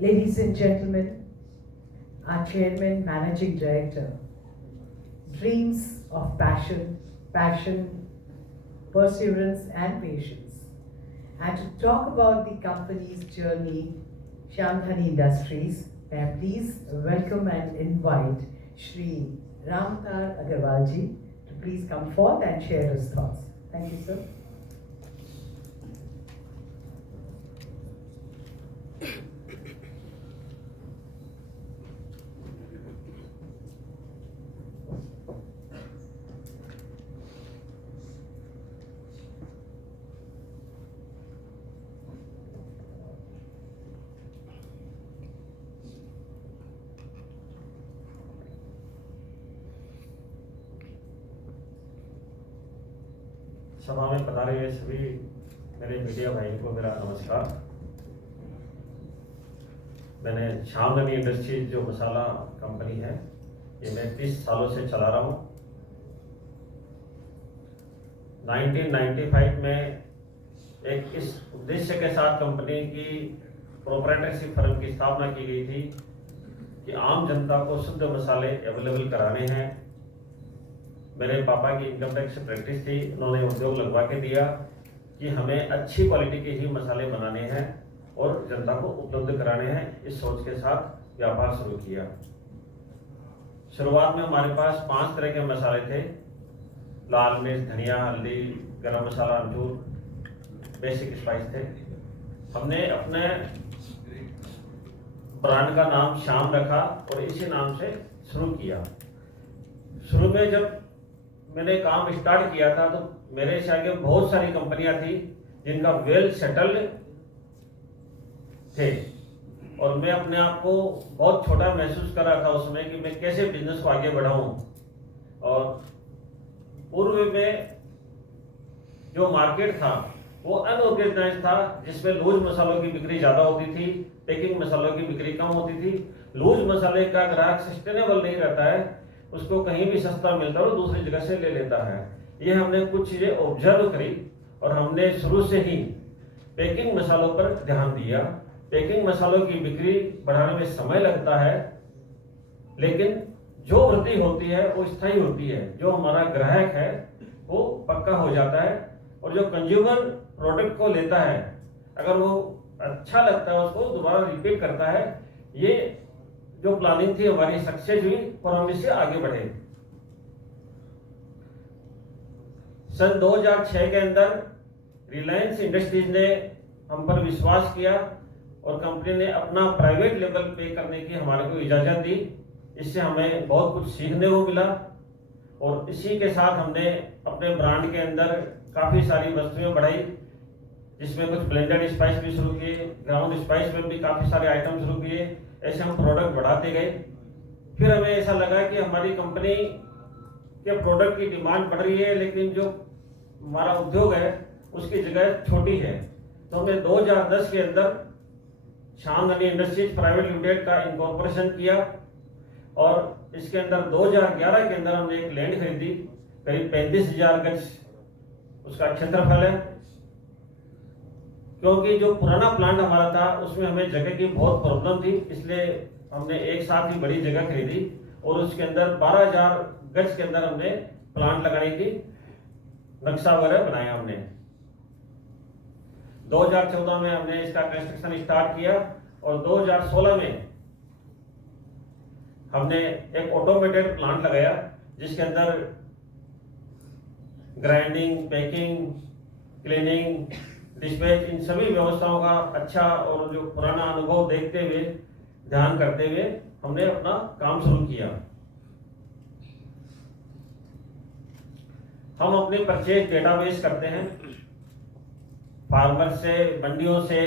Ladies and gentlemen, our Chairman, Managing Director, dreams of passion, perseverance and patience. And to talk about the company's journey, Shyam Industries, may I please welcome and invite Shri Ramtar Agarwalji to please come forth and share his thoughts. Thank you, sir. सभा में पधारे हुए सभी मेरे media भाइयों को मेरा नमस्कार। मैंने श्याम इंडस्ट्रीज जो मसाला कंपनी है, ये मैं 30 सालों से चला रहा हूँ। 1995 में एक इस उद्देश्य के साथ कंपनी की प्रोप्राइटरशिप फर्म की स्थापना की गई थी कि आम जनता को शुद्ध मसाले अवेलेबल कराने हैं। मेरे पापा की इनकम टैक्स प्रैक्टिस थी, उन्होंने उद्योग लगवा के दिया कि हमें अच्छी क्वालिटी के ही मसाले बनाने हैं और जनता को उपलब्ध कराने हैं। इस सोच के साथ व्यापार शुरू किया। शुरुआत में हमारे पास 5 तरह के मसाले थे: लाल मिर्च, धनिया, हल्दी, गरम मसाला, अमचूर, बेसिक स्पाइस थे। हमने अपने ब्रांड का नाम श्याम रखा और इसी नाम से शुरू किया। शुरू में जब मैंने काम स्टार्ट किया था तो मेरे से आगे बहुत सारी कंपनियां थी जिनका वेल सेटल्ड थे और मैं अपने आप को बहुत छोटा महसूस कर रहा था उसमें कि मैं कैसे बिजनेस को आगे बढ़ाऊं। और पूर्व में जो मार्केट था वो अनऑर्गेनाइज था, जिसमें लूज मसालों की बिक्री ज़्यादा होती थी, पैकिंग मसालों की बिक्री कम होती थी। लूज मसाले का ग्राहक सस्टेनेबल नहीं रहता है, उसको कहीं भी सस्ता मिलता है और दूसरी जगह से ले लेता है। ये हमने कुछ चीज़ें ऑब्जर्व करी और हमने शुरू से ही पैकिंग मसालों पर ध्यान दिया। पैकिंग मसालों की बिक्री बढ़ाने में समय लगता है, लेकिन जो वृद्धि होती है वो स्थायी होती है। जो हमारा ग्राहक है वो पक्का हो जाता है और जो कंज्यूमर प्रोडक्ट को लेता है, अगर वो अच्छा लगता है उसको दोबारा रिपीट करता है। ये जो प्लानिंग थी हमारी सक्सेस हुई और हम इससे आगे बढ़े। सन 2006 के अंदर रिलायंस इंडस्ट्रीज ने हम पर विश्वास किया और कंपनी ने अपना प्राइवेट लेवल पे करने की हमारे को इजाज़त दी। इससे हमें बहुत कुछ सीखने को मिला और इसी के साथ हमने अपने ब्रांड के अंदर काफ़ी सारी वस्तुएं बढ़ाई, जिसमें कुछ ब्लेंडेड स्पाइस भी शुरू किए, ग्राउंड स्पाइस में भी काफ़ी सारे आइटम शुरू किए। ऐसे हम प्रोडक्ट बढ़ाते गए। फिर हमें ऐसा लगा कि हमारी कंपनी के प्रोडक्ट की डिमांड बढ़ रही है, लेकिन जो हमारा उद्योग है उसकी जगह छोटी है। तो हमने 2010 के अंदर श्याम इंडस्ट्रीज प्राइवेट लिमिटेड का इनकॉर्पोरेशन किया और इसके अंदर 2011 के अंदर हमने एक लैंड खरीदी, करीब 35,000 गज उसका क्षेत्रफल है। क्योंकि जो पुराना प्लांट हमारा था उसमें हमें जगह की बहुत प्रॉब्लम थी, इसलिए हमने एक साथ ही बड़ी जगह खरीदी और उसके अंदर 12,000 गज के अंदर हमने प्लांट लगाने की नक्शा वगैरह बनाया। हमने 2014 में हमने इसका कंस्ट्रक्शन स्टार्ट किया और 2016 में हमने एक ऑटोमेटेड प्लांट लगाया, जिसके अंदर ग्राइंडिंग, पैकिंग, क्लीनिंग, डिस्पैच, इन सभी व्यवस्थाओं का अच्छा और जो पुराना अनुभव देखते हुए, ध्यान करते हुए हमने अपना काम शुरू किया। हम अपनी परचेज डेटाबेस करते हैं, फार्मर से, मंडियों से,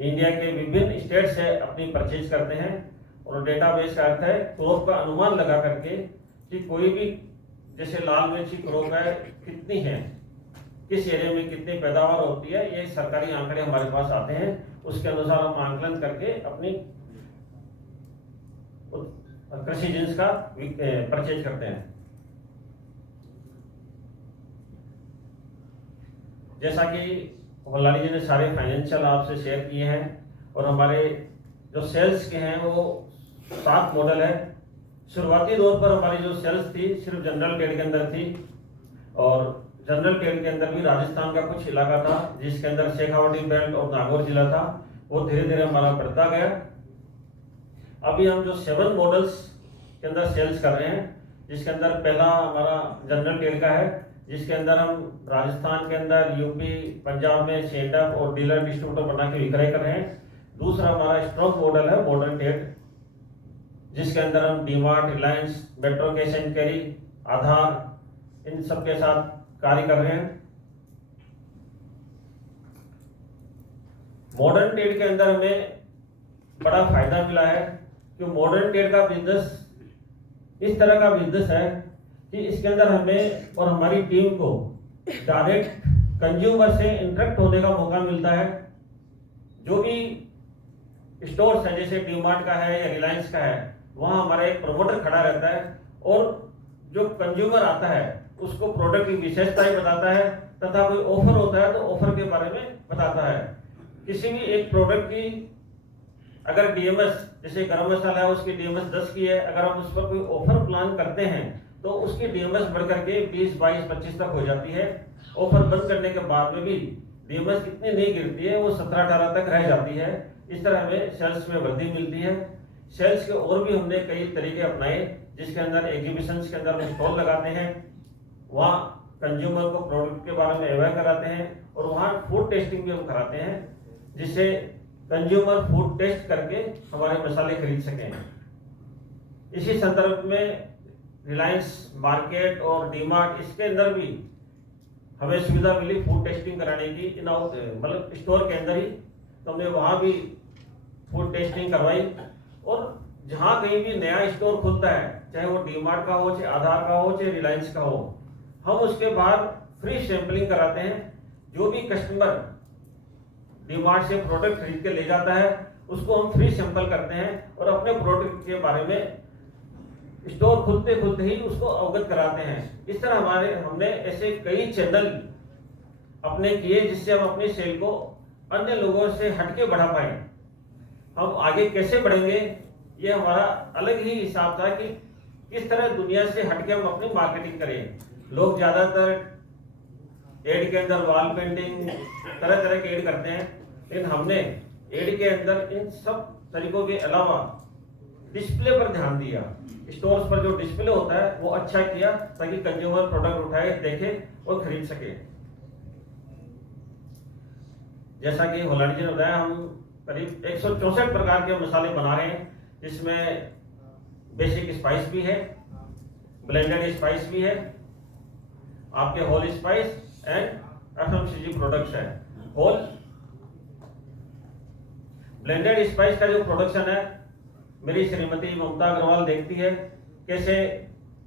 इंडिया के विभिन्न स्टेट से अपनी परचेज करते हैं। और डेटाबेस का अर्थ है क्रॉप का अनुमान लगा करके कि कोई भी, जैसे लाल मिर्च की क्रॉप है कितनी है, किस एरिया में कितनी पैदावार होती है, ये सरकारी आंकड़े हमारे पास आते हैं। उसके अनुसार हम आंकलन करके अपनी कृषि जिन्स का परचेज करते हैं। जैसा कि भल्लाड़ी जी ने सारे फाइनेंशियल आपसे शेयर किए हैं, और हमारे जो सेल्स के हैं वो 7 मॉडल है। शुरुआती दौर पर हमारी जो सेल्स थी सिर्फ जनरल ट्रेड के अंदर थी, और जनरल ट्रेड के अंदर भी राजस्थान का कुछ इलाका था जिसके अंदर शेखावटी बेल्ट और नागौर जिला था, वो धीरे धीरे हमारा बढ़ता गया। अभी हम जो 7 मॉडल्स के अंदर सेल्स कर रहे हैं, जिसके अंदर पहला हमारा जनरल ट्रेड का है, जिसके अंदर हम राजस्थान के अंदर, यूपी, पंजाब में सेंडअप और डीलर डिस्ट्रीब्यूटर बना के विक्रय कर रहे हैं। दूसरा हमारा स्ट्रॉन्ग मॉडल है मॉडर्न ट्रेड, जिसके अंदर हम DMart, Reliance, Metro cash and carry, Aadhaar, इन सब के साथ कार्य कर रहे हैं। मॉडर्न ट्रेड के अंदर हमें बड़ा फायदा मिला है कि मॉडर्न ट्रेड का बिजनेस इस तरह का बिजनेस है कि इसके अंदर हमें और हमारी टीम को डायरेक्ट कंज्यूमर से इंटरेक्ट होने का मौका मिलता है। जो भी स्टोर्स है, जैसे डीमार्ट का है या रिलायंस का है, वहाँ हमारा एक प्रमोटर खड़ा रहता है और जो कंज्यूमर आता है उसको प्रोडक्ट की विशेषताएं बताता है, तथा कोई ऑफर होता है तो ऑफर के बारे में बताता है। किसी भी एक प्रोडक्ट की अगर डीएमएस, जैसे गरम मसाला है उसकी डीएमएस 10 की है, अगर हम उस पर कोई ऑफर प्लान करते हैं तो उसकी डीएमएस बढ़ करके 20, 22, 25 तक हो जाती है। ऑफर बंद करने के बाद में भी डीएमएस इतनी नहीं गिरती है, वो 17, 18 तक रह जाती है। इस तरह हमें सेल्स में वृद्धि मिलती है। सेल्स के और भी हमने कई तरीके अपनाए, जिसके अंदर एग्जीबिशंस के अंदर हम स्टॉल लगाते हैं, वहाँ कंज्यूमर को प्रोडक्ट के बारे में अवेयर कराते हैं, और वहाँ फूड टेस्टिंग भी हम कराते हैं, जिससे कंज्यूमर फूड टेस्ट करके हमारे मसाले खरीद सकें। इसी संदर्भ में रिलायंस मार्केट और डीमार्ट, इसके अंदर भी हमें सुविधा मिली फूड टेस्टिंग कराने की, मतलब स्टोर के अंदर ही। तो हमने वहाँ भी फूड टेस्टिंग करवाई, और जहाँ कहीं भी नया स्टोर खुलता है, चाहे वो डीमार्ट का हो, चाहे आधार का हो, चाहे रिलायंस का हो, हम उसके बाद फ्री सैंपलिंग कराते हैं। जो भी कस्टमर डीमार्ट से प्रोडक्ट खरीद के ले जाता है उसको हम फ्री सैंपल करते हैं, और अपने प्रोडक्ट के बारे में स्टोर खुलते खुलते ही उसको अवगत कराते हैं। इस तरह हमने ऐसे कई चैनल अपने किए, जिससे हम अपनी सेल को अन्य लोगों से हटके बढ़ा पाए। हम आगे कैसे बढ़ेंगे, ये हमारा अलग ही हिसाब था कि किस तरह दुनिया से हटके हम अपनी मार्केटिंग करें। लोग ज्यादातर एड के अंदर वॉल पेंटिंग, तरह तरह के एड करते हैं, लेकिन हमने एड के अंदर इन सब तरीकों के अलावा डिस्प्ले पर ध्यान दिया। स्टोर्स पर जो डिस्प्ले होता है वो अच्छा किया, ताकि कंज्यूमर प्रोडक्ट उठाए, देखे और खरीद सके। जैसा कि होलानी जी ने बताया, हम करीब 164 प्रकार के मसाले बना रहे हैं, जिसमें बेसिक स्पाइस भी है, ब्लेंडेड स्पाइस भी है, आपके whole spice and FMCG products है। होल ब्लेंडेड स्पाइस का जो प्रोडक्शन है, मेरी श्रीमती ममता अग्रवाल देखती है कैसे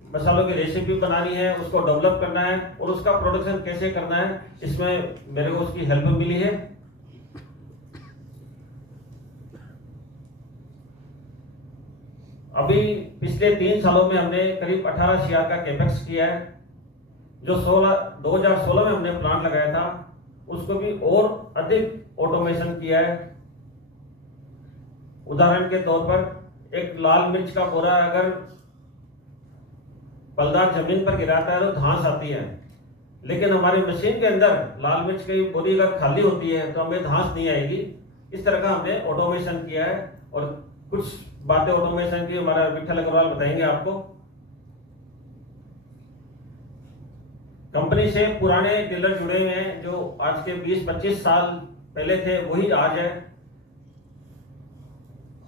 मसालों की रेसिपी बनानी है, उसको डेवलप करना है और उसका प्रोडक्शन कैसे करना है। इसमें मेरे को उसकी हेल्प मिली है। अभी पिछले 3 सालों में हमने करीब 18 CR का कैपेक्स किया है। जो 2016 में हमने प्लांट लगाया था, उसको भी और अधिक ऑटोमेशन किया है। उदाहरण के तौर पर, एक लाल मिर्च का बोरा अगर पलदार जमीन पर गिराता है तो घास आती है, लेकिन हमारी मशीन के अंदर लाल मिर्च की बोरी अगर खाली होती है तो हमें घास नहीं आएगी। इस तरह का हमने ऑटोमेशन किया है, और कुछ बातें ऑटोमेशन की हमारा विठल अग्रवाल बताएंगे आपको। कंपनी से पुराने डीलर जुड़े हुए हैं, जो आज के 20-25 साल पहले थे, वही आज है।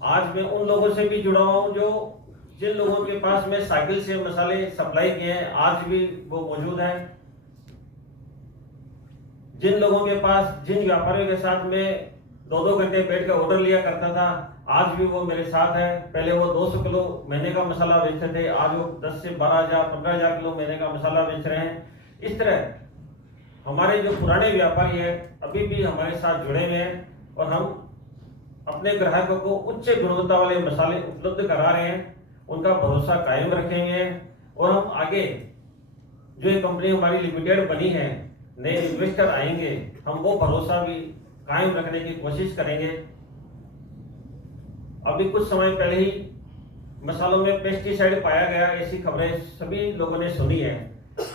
आज मैं उन लोगों से भी जुड़ा हुआ हूं जो जिन लोगों के पास मैं साइकिल से मसाले सप्लाई किए हैं, आज भी वो मौजूद है। जिन लोगों के पास, जिन व्यापारियों के साथ में 2-2 घंटे बैठ कर ऑर्डर लिया करता था, आज भी वो मेरे साथ है। पहले वो 200 किलो महीने का मसाला बेचते थे, आज वो 10 से 12,000, 15,000 किलो महीने का मसाला बेच रहे हैं। इस तरह हमारे जो पुराने व्यापारी हैं अभी भी हमारे साथ जुड़े हुए हैं, और हम अपने ग्राहकों को उच्च गुणवत्ता वाले मसाले उपलब्ध करा रहे हैं। उनका भरोसा कायम रखेंगे, और हम आगे जो ये कंपनी हमारी लिमिटेड बनी है, नए इन्वेस्टर आएंगे, हम वो भरोसा भी कायम रखने की कोशिश करेंगे। अभी कुछ समय पहले ही मसालों में पेस्टिसाइड पाया गया, ऐसी खबरें सभी लोगों ने सुनी है,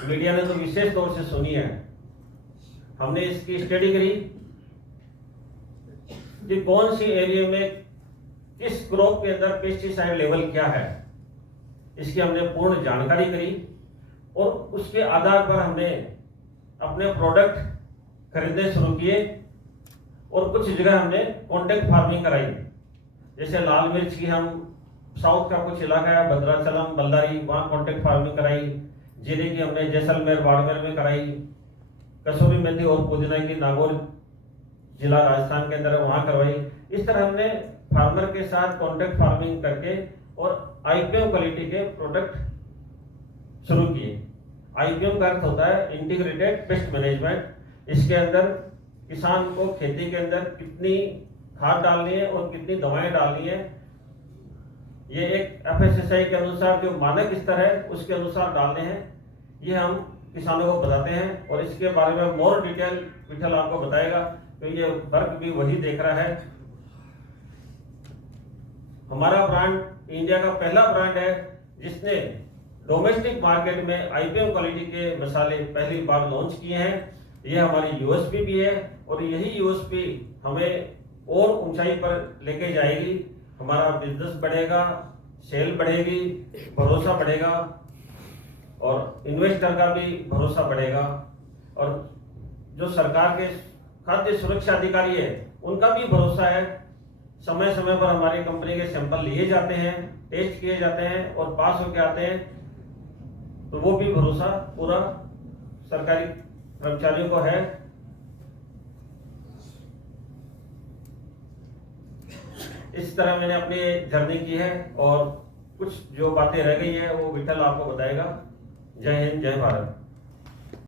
मीडिया ने तो विशेष तौर से सुनी है। हमने इसकी स्टडी करी कि कौन सी एरिया में किस क्रॉप के अंदर पेस्टिसाइड लेवल क्या है, इसकी हमने पूर्ण जानकारी करी और उसके आधार पर हमने अपने प्रोडक्ट खरीदने शुरू किए और कुछ जगह हमने कॉन्ट्रैक्ट फार्मिंग कराई। जैसे लाल मिर्च की हम साउथ का कुछ इलाका है भद्राचलम बल्दारी, वहाँ कॉन्ट्रैक्ट फार्मिंग कराई। जीरे की हमने जैसलमेर बाड़मेर में कराई। कसूरी मेथी और पुदीना की नागौर जिला राजस्थान के अंदर वहाँ करवाई। इस तरह हमने फार्मर के साथ कॉन्ट्रैक्ट फार्मिंग करके और आईपीएम क्वालिटी के प्रोडक्ट शुरू किए। आईपीएम का अर्थ होता है इंटीग्रेटेड पेस्ट मैनेजमेंट। इसके अंदर किसान को खेती के अंदर कितनी खाद डालनी है और कितनी दवाएं डालनी है, ये एक एफएसएसआई के अनुसार जो मानक स्तर है उसके अनुसार डालने हैं, ये हम किसानों को बताते हैं। और इसके बारे में मोर डिटेल विठल आपको बताएगा, तो ये वर्क भी वही देख रहा है। हमारा ब्रांड इंडिया का पहला ब्रांड है जिसने डोमेस्टिक मार्केट में आईपीएम क्वालिटी के मसाले पहली बार लॉन्च किए हैं। ये हमारी यूएसपी भी है और यही यूएसपी हमें और ऊंचाई पर लेके जाएगी। हमारा बिजनेस बढ़ेगा, सेल बढ़ेगी, भरोसा बढ़ेगा और इन्वेस्टर का भी भरोसा बढ़ेगा। और जो सरकार के खाद्य सुरक्षा अधिकारी है उनका भी भरोसा है। समय समय पर हमारी कंपनी के सैंपल लिए जाते हैं, टेस्ट किए जाते हैं और पास होके आते हैं, तो वो भी भरोसा पूरा सरकारी कर्मचारियों को है। इस तरह मैंने अपनी जर्नी की है और कुछ जो बातें रह गई है वो विठल आपको बताएगा। जय हिंद, जय भारत।